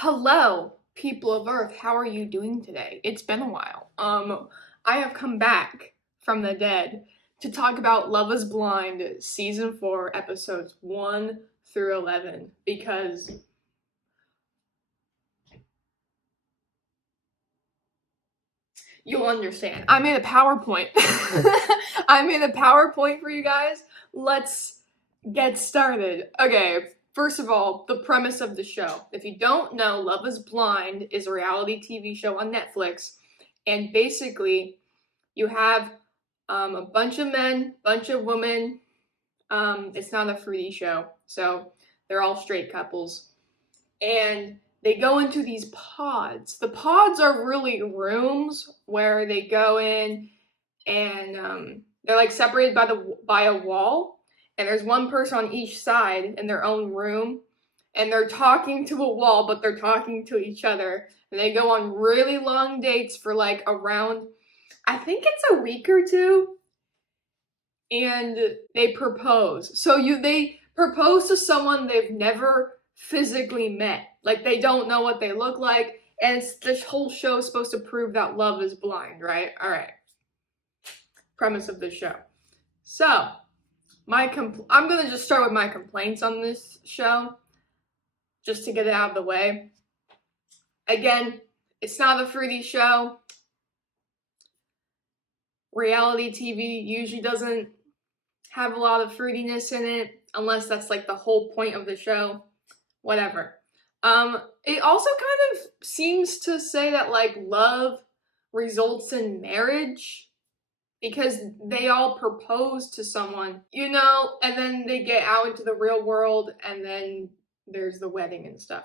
Hello, people of Earth. How are you doing today? It's been a while. I have come back from the dead to talk about Love is Blind season 4 episodes 1 through 11 because you'll understand. I made a PowerPoint. I made a PowerPoint for you guys. Let's get started. Okay, first of all, the premise of the show. If you don't know, Love is Blind is a reality TV show on Netflix. And basically, you have a bunch of men, bunch of women. It's not a fruity show, so they're all straight couples. And they go into these pods. The pods are really rooms where they go in and they're like separated by a wall, and there's one person on each side in their own room, and they're talking to a wall, but they're talking to each other. And they go on really long dates for like around, I think it's a week or two, and they propose. So they propose to someone they've never physically met. Like they don't know what they look like, and this whole show is supposed to prove that love is blind, right? All right. Premise of the show. So, I'm gonna just start with my complaints on this show, just to get it out of the way. Again, it's not a fruity show. Reality TV usually doesn't have a lot of fruitiness in it, unless that's like the whole point of the show. Whatever. It also kind of seems to say that like love results in marriage, because they all propose to someone, and then they get out into the real world, and then there's the wedding and stuff.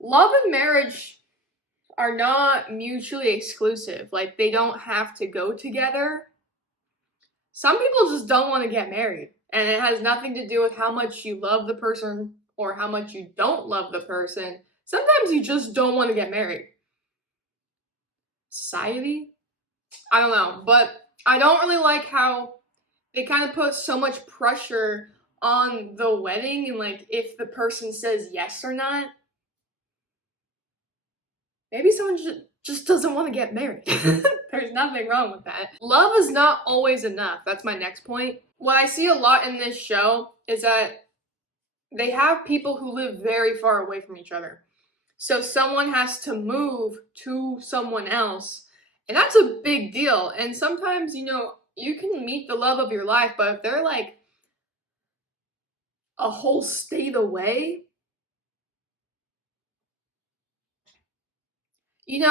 Love and marriage are not mutually exclusive. Like, they don't have to go together. Some people just don't want to get married, and it has nothing to do with how much you love the person or how much you don't love the person. Sometimes you just don't want to get married. Society? I don't know, but I don't really like how they kind of put so much pressure on the wedding and like if the person says yes or not. Maybe someone just doesn't want to get married. There's nothing wrong with that. Love is not always enough. That's my next point. What I see a lot in this show is that they have people who live very far away from each other. So someone has to move to someone else. And that's a big deal. And sometimes, you can meet the love of your life, but if they're like a whole state away,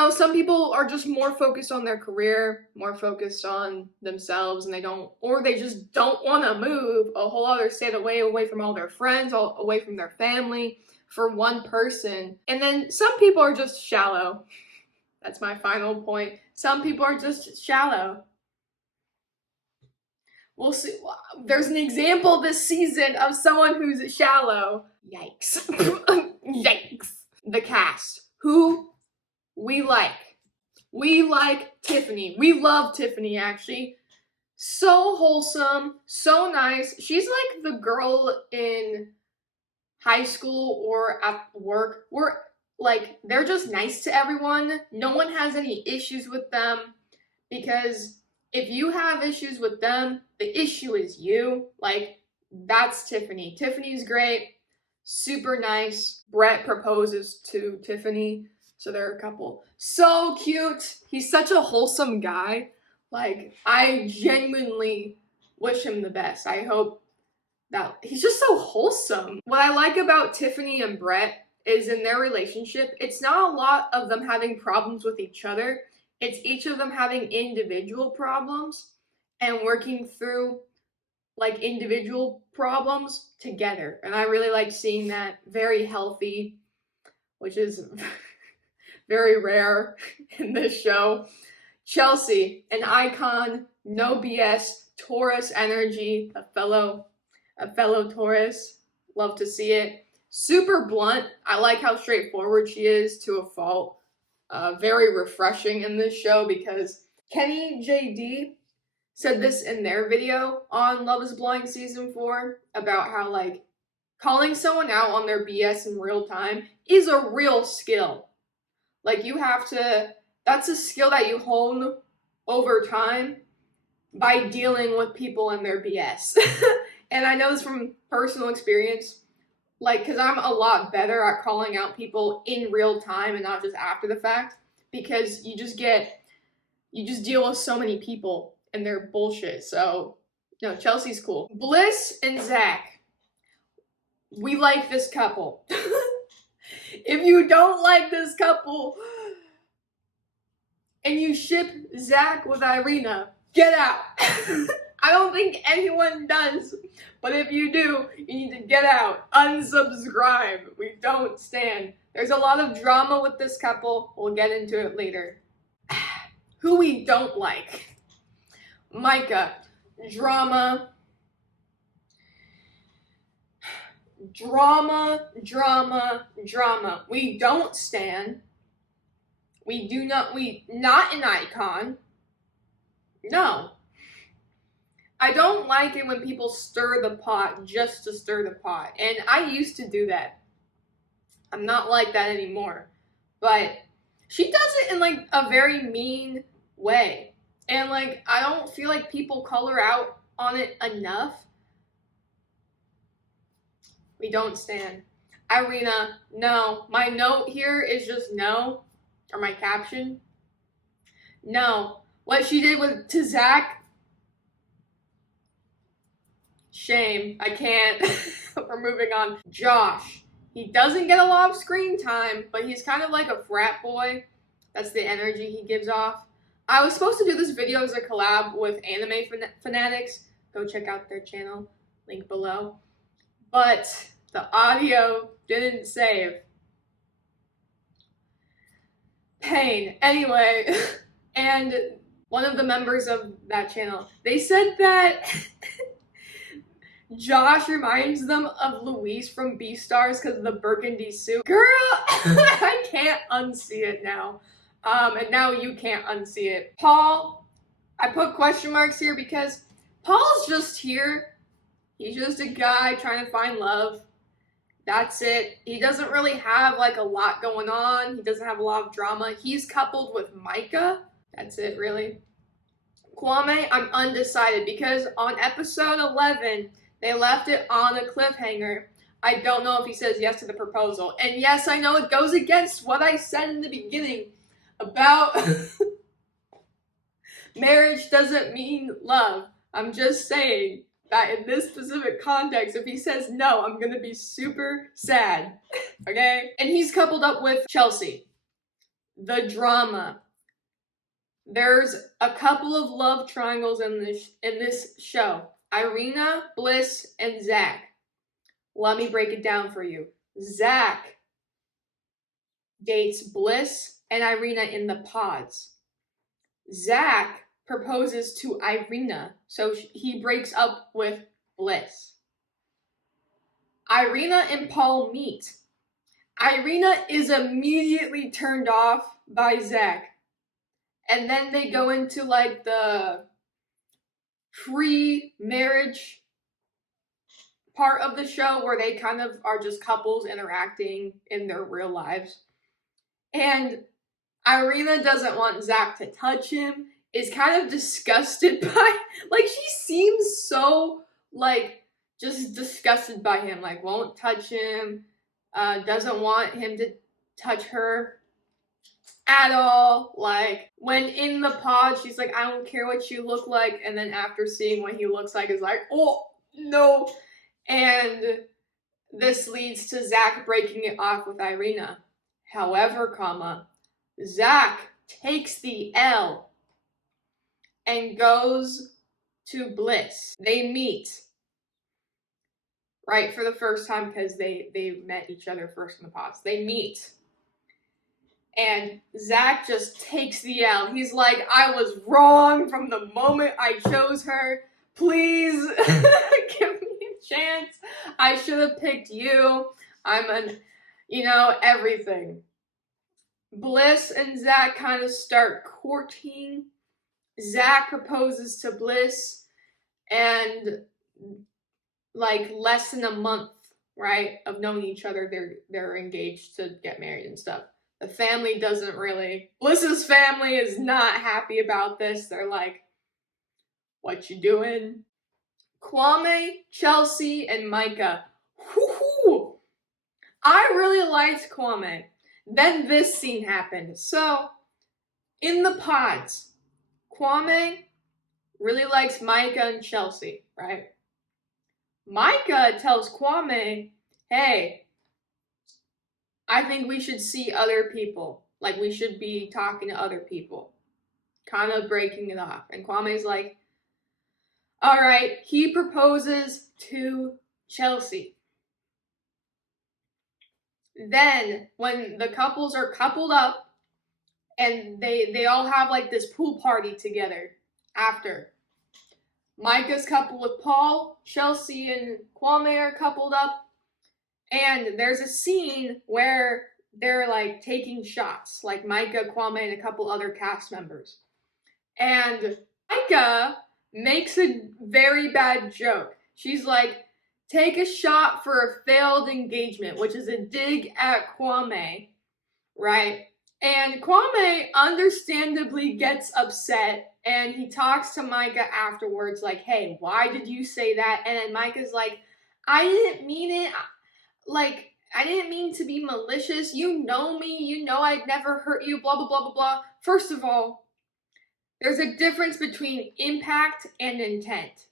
some people are just more focused on their career, more focused on themselves, and they just don't want to move a whole other state away from all their friends, away from their family for one person. And then some people are just shallow. That's my final point. Some people are just shallow. We'll see. There's an example this season of someone who's shallow. Yikes. Yikes. The cast. Who we like. We like Tiffany. We love Tiffany, actually. So wholesome, so nice. She's like the girl in high school or at work where like they're just nice to everyone. No one has any issues with them, because if you have issues with them, the issue is you. Like, that's Tiffany. Tiffany's great, super nice. Brett proposes to Tiffany, so they're a couple. So cute. He's such a wholesome guy. Like, I genuinely wish him the best. I hope that he's just so wholesome. What I like about Tiffany and Brett is in their relationship, it's not a lot of them having problems with each other. It's each of them having individual problems and working through like individual problems together. And I really like seeing that. Very healthy, which is very rare in this show. Chelsea, an icon, no BS, Taurus energy, a fellow Taurus. Love to see it. Super blunt. I like how straightforward she is to a fault. Very refreshing in this show, because Kenny JD said this in their video on Love is Blind season 4 about how like calling someone out on their BS in real time is a real skill. Like, you have to, that's a skill that you hone over time by dealing with people and their BS. And I know this from personal experience, like, because I'm a lot better at calling out people in real time and not just after the fact, because you just deal with so many people and their bullshit. So, no, Chelsea's cool. Bliss and Zach. We like this couple. If you don't like this couple and you ship Zach with Irina, get out. I don't think anyone does, but if you do, you need to get out. Unsubscribe. We don't stand. There's a lot of drama with this couple. We'll get into it later. Who we don't like. Micah. Drama. Drama, drama, drama. We don't stand. Not an icon. No. I don't like it when people stir the pot just to stir the pot. And I used to do that. I'm not like that anymore. But she does it in like a very mean way. And like, I don't feel like people call her out on it enough. We don't stand. Irina, no. My note here is just no. Or my caption. No. What she did to Zach, shame. I can't. We're moving on. Josh. He doesn't get a lot of screen time, but he's kind of like a frat boy. That's the energy he gives off. I was supposed to do this video as a collab with Anime Fanatics. Go check out their channel. Link below. But the audio didn't save. Pain. Anyway, and one of the members of that channel, they said that Josh reminds them of Louise from Beastars because of the burgundy suit. Girl, I can't unsee it now. And now you can't unsee it. Paul, I put question marks here because Paul's just here. He's just a guy trying to find love. That's it. He doesn't really have like a lot going on. He doesn't have a lot of drama. He's coupled with Micah. That's it, really. Kwame, I'm undecided because on episode 11, they left it on a cliffhanger. I don't know if he says yes to the proposal. And yes, I know it goes against what I said in the beginning about marriage doesn't mean love. I'm just saying that in this specific context, if he says no, I'm gonna be super sad, okay? And he's coupled up with Chelsea. The drama. There's a couple of love triangles in this show. Irina, Bliss, and Zach. Let me break it down for you. Zach dates Bliss and Irina in the pods. Zach proposes to Irina, so he breaks up with Bliss. Irina and Paul meet. Irina is immediately turned off by Zach. And then they go into like the pre-marriage part of the show where they kind of are just couples interacting in their real lives. And Irina doesn't want Zach to touch him, is kind of disgusted by, like, she seems so, like, just disgusted by him, like, won't touch him, doesn't want him to touch her at all. Like, when in the pod, she's like, I don't care what you look like, and then after seeing what he looks like, is like, oh, no. And this leads to Zach breaking it off with Irina. However, Zach takes the L and goes to Bliss. They meet, right, for the first time because they met each other first in the pods. They meet. And Zach just takes the L. He's like, I was wrong from the moment I chose her. Please give me a chance. I should have picked you. Everything. Bliss and Zach kind of start courting. Zach proposes to Bliss, and like less than a month right? Of knowing each other, they're engaged to get married and stuff. The family doesn't really. Alyssa's family is not happy about this. They're like, "What you doing?" Kwame, Chelsea, and Micah. Whoo-hoo! I really liked Kwame. Then this scene happened. So, in the pods, Kwame really likes Micah and Chelsea, right? Micah tells Kwame, hey, I think we should see other people. Like, we should be talking to other people. Kind of breaking it off. And Kwame's like, all right, he proposes to Chelsea. Then, when the couples are coupled up, and they all have like this pool party together after. Micah's coupled with Paul, Chelsea and Kwame are coupled up, and there's a scene where they're like taking shots, like Micah, Kwame, and a couple other cast members. And Micah makes a very bad joke. She's like, take a shot for a failed engagement, which is a dig at Kwame, right? And Kwame understandably gets upset, and he talks to Micah afterwards, like, hey, why did you say that? And then Micah's like, I didn't mean it. Like, I didn't mean to be malicious. You know me. You know I'd never hurt you, blah, blah, blah, blah, blah. First of all, there's a difference between impact and intent.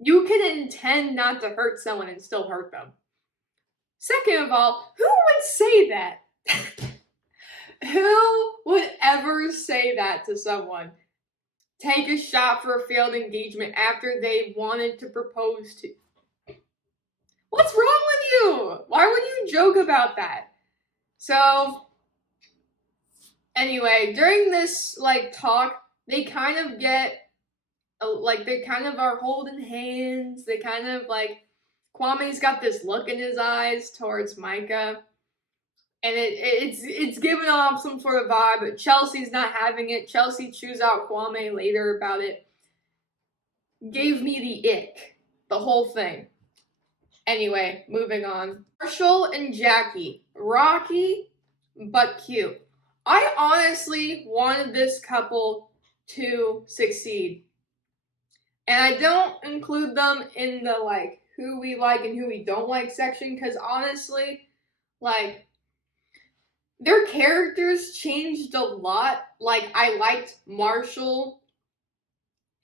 You can intend not to hurt someone and still hurt them. Second of all, who would say that? Who would ever say that to someone? Take a shot for a failed engagement after they wanted to propose to. What's wrong with you? Why would you joke about that? So, anyway, during this like talk, they kind of get like they kind of are holding hands. They kind of like Kwame's got this look in his eyes towards Micah. And it's giving off some sort of vibe, but Chelsea's not having it. Chelsea chews out Kwame later about it. Gave me the ick. The whole thing. Anyway, moving on. Marshall and Jackie. Rocky, but cute. I honestly wanted this couple to succeed. And I don't include them in the, like, who we like and who we don't like section, because honestly, like, their characters changed a lot. Like, I liked Marshall,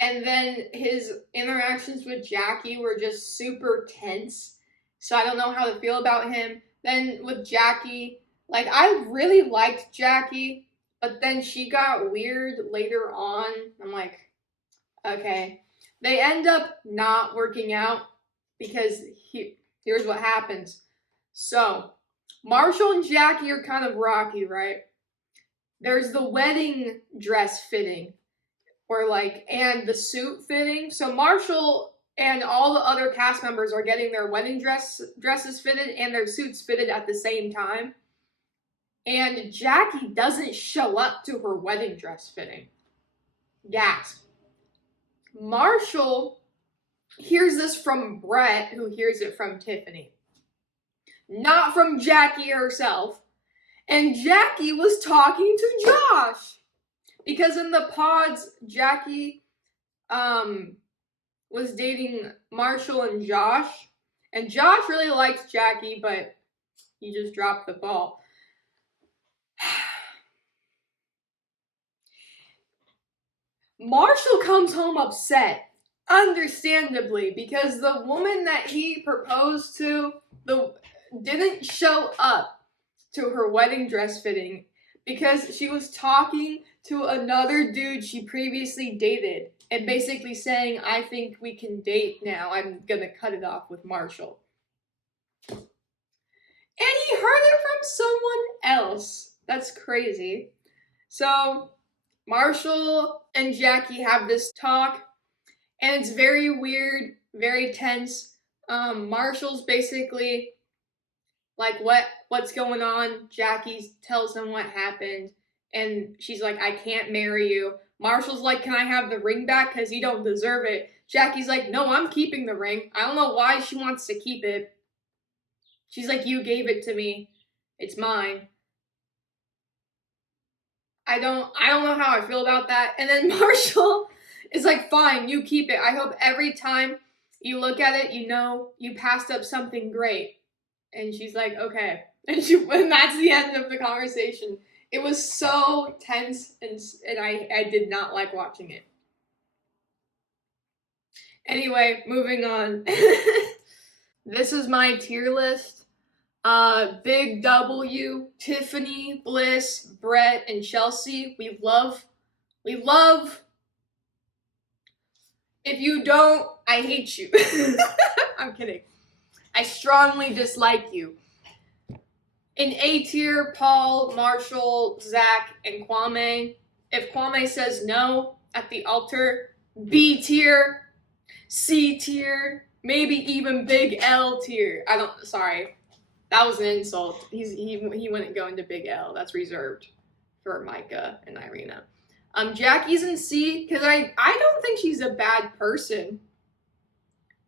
and then his interactions with Jackie were just super tense. So I don't know how to feel about him. Then with Jackie, like, I really liked Jackie, but then she got weird later on. I'm like, okay. They end up not working out because here's what happens. So, Marshall and Jackie are kind of rocky, right? There's the wedding dress fitting, and the suit fitting. So Marshall and all the other cast members are getting their wedding dresses fitted and their suits fitted at the same time. And Jackie doesn't show up to her wedding dress fitting. Gasp. Marshall hears this from Brett, who hears it from Tiffany. Not from Jackie herself. And Jackie was talking to Josh. Because in the pods, Jackie was dating Marshall and Josh. And Josh really likes Jackie, but he just dropped the ball. Marshall comes home upset, understandably, because the woman that he proposed to didn't show up to her wedding dress fitting because she was talking to another dude she previously dated and basically saying, I think we can date now. I'm gonna cut it off with Marshall. And he heard it from someone else. That's crazy. So Marshall and Jackie have this talk, and it's very weird, very tense. Marshall's basically like, what's going on? Jackie tells him what happened, and she's like, I can't marry you. Marshall's like, can I have the ring back? Because you don't deserve it. Jackie's like, no, I'm keeping the ring. I don't know why she wants to keep it. She's like, you gave it to me. It's mine. I don't know how I feel about that. And then Marshall is like, fine, you keep it. I hope every time you look at it, you know you passed up something great. And she's like, okay. And that's the end of the conversation. It was so tense, and I did not like watching it. Anyway, moving on. This is my tier list. Big W, Tiffany, Bliss, Brett, and Chelsea. We love. If you don't, I hate you. I'm kidding. I strongly dislike you. In A tier, Paul, Marshall, Zach, and Kwame. If Kwame says no at the altar, B tier, C tier, maybe even big L tier. Sorry. That was an insult. He wouldn't go into big L. That's reserved for Micah and Irina. Jackie's in C, because I don't think she's a bad person.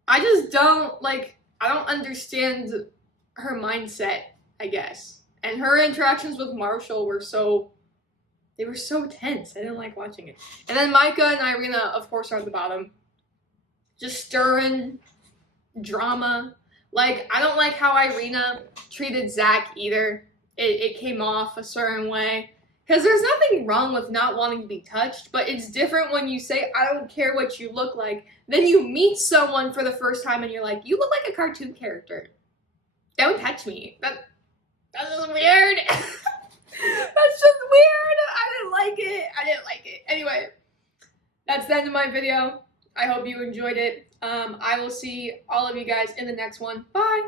I just don't, I don't understand her mindset, I guess. And her interactions with Marshall were so tense. I didn't like watching it. And then Micah and Irina, of course, are at the bottom. Just stirring drama. I don't like how Irina treated Zach either. It came off a certain way. Because there's nothing wrong with not wanting to be touched, but it's different when you say, I don't care what you look like. Then you meet someone for the first time and you're like, you look like a cartoon character. Don't touch me. That's just weird. That's just weird. I didn't like it. Anyway, that's the end of my video. I hope you enjoyed it. I will see all of you guys in the next one. Bye.